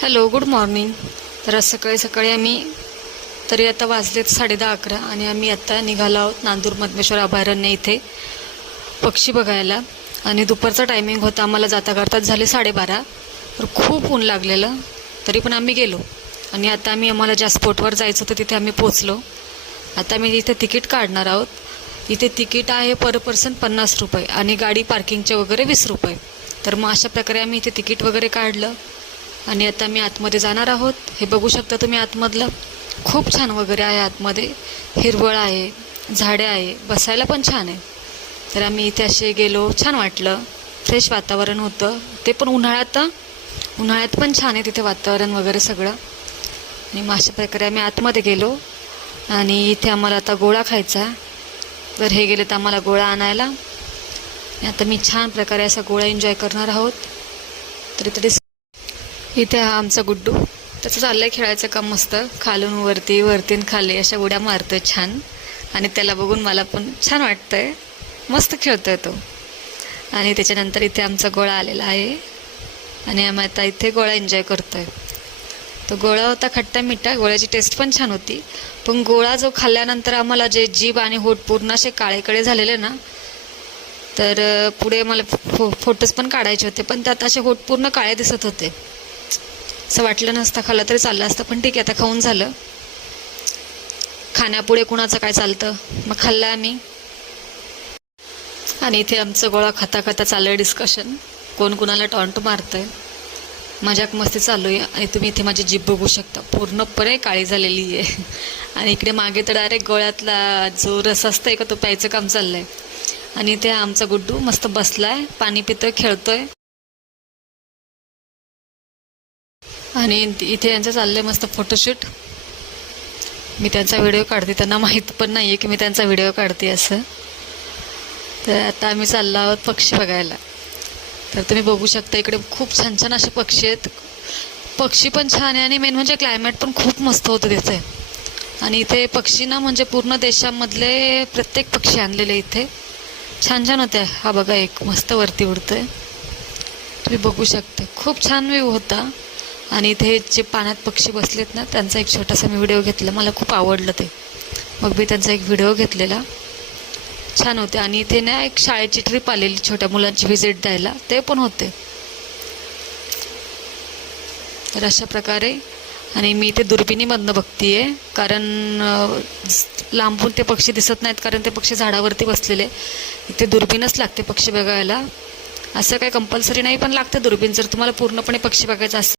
Hello, good morning. तर आज सकाळी सकाळी आम्ही तरी आता वाजलेत 10:30-11 आणि आम्ही आता निघालो आहोत नांदूर मधमेश्वर अभयारण्य इथे पक्षी बघायला. आणि दुपारचा टायमिंग होता, आम्हाला जाता करताच झाले 12:30. तर खूप ऊन लागलेलं, तरी पण आम्ही गेलो. आणि आता आम्हाला ज्या स्पॉटवर जायचं होतं तिथे आम्ही पोचलो. आता मी इथे तिकीट काढणार आहोत. इथे तिकीट आहे पर पर्सन 50 रुपये आणि गाडी पार्किंगचे वगैरे 20 रुपये. तर मग अशा प्रकारे आम्ही इथे तिकीट वगैरे काढलं आणि आता मी आतमध्ये जाणार आहोत. हे बघू शकता तुम्ही आतमधलं, खूप छान वगैरे आहे. आतमध्ये हिरवळ आहे, झाडे आहे, बसायला पण छान आहे. तर आम्ही इथे असे गेलो, छान वाटलं, फ्रेश वातावरण होतं. ते पण उन्हाळ्यात पण छान आहे तिथे वातावरण वगैरे सगळं. आणि मग अशा प्रकारे आम्ही आतमध्ये गेलो आणि इथे आम्हाला आता गोळा खायचा. तर हे गेले तर आम्हाला गोळा आणायला. आणि आता मी छान प्रकारे असा गोळा एन्जॉय करणार आहोत. तरी इथे हा आमचा गुड्डू, त्याचं चाललंय खेळायचं काम मस्त. खालून वरती, वरतीन खाली अशा उड्या मारतोय छान. आणि त्याला बघून मला पण छान वाटतंय, मस्त खेळतोय तो. आणि त्याच्यानंतर इथे आमचा गोळा आलेला आहे आणि आम्ही आता इथे गोळा एन्जॉय करतोय. तो गोळा होता खट्टा मिठा, गोळ्याची टेस्ट पण छान होती. पण गोळा जो खाल्ल्यानंतर आम्हाला जे जीभ आणि होठ पूर्ण असे काळेकडे झालेले ना, तर पुढे मला फोटोज पण काढायचे होते, पण त्यात असे होठ पूर्ण काळे दिसत होते. असं वाटलं नसतं खाल्लं तरी चाललं असतं, पण ठीक आहे, आता खाऊन झालं. खाण्यापुढे कुणाचं काय चालतं, मग खाल्लं आम्ही. आणि इथे आमचं गोळा खाता खाता चाललं आहे डिस्कशन, कोण कुणाला टॉन्ट मारतंय, मजाक मस्ती चालू आहे. आणि तुम्ही इथे माझी जीभ बघू शकता, पूर्णपणे काळी झालेली आहे. आणि इकडे मागे तर डायरेक्ट गोळ्यातला जो रस असतंय का तो प्यायचं काम चाललंय. आणि इथे आमचा गुड्डू मस्त बसलाय, पाणी पितोय, खेळतोय. आणि इथे यांचं चाललंय मस्त फोटोशूट. मी त्यांचा व्हिडिओ काढते, त्यांना माहीत पण नाही आहे की मी त्यांचा व्हिडिओ काढते असं. तर आता आम्ही चाललो आहोत पक्षी बघायला. तर तुम्ही बघू शकता इकडे खूप छान छान असे पक्षी आहेत. पक्षी पण छान आहे आणि मेन म्हणजे क्लायमेट पण खूप मस्त होतं तिथे. आणि इथे पक्षी ना म्हणजे पूर्ण देशामधले प्रत्येक पक्षी आणलेले इथे छान छान होते. हा बघा एक मस्त वरती उडतोय, तुम्ही बघू शकता, खूप छान व्ह्यू होता. आणि इथे जे पाण्यात पक्षी बसलेत ना, त्यांचा एक छोटासा मी व्हिडिओ घेतला, मला खूप आवडलं ते. मग मी त्यांचा एक व्हिडिओ घेतलेला, छान होते. आणि इथे ना एक शाळेची ट्रिप आलेली छोट्या मुलांची व्हिजिट द्यायला, ते पण होते. तर अशा प्रकारे. आणि मी इथे दुर्बिणीमधनं बघतीये, कारण लांबून ते पक्षी दिसत नाहीत, कारण ते पक्षी झाडावरती बसलेले. इथे दुर्बीणच लागते पक्षी बघायला, असं काही कंपल्सरी नाही, पण लागतं दुर्बीण जर तुम्हाला पूर्णपणे पक्षी बघायचं असेल.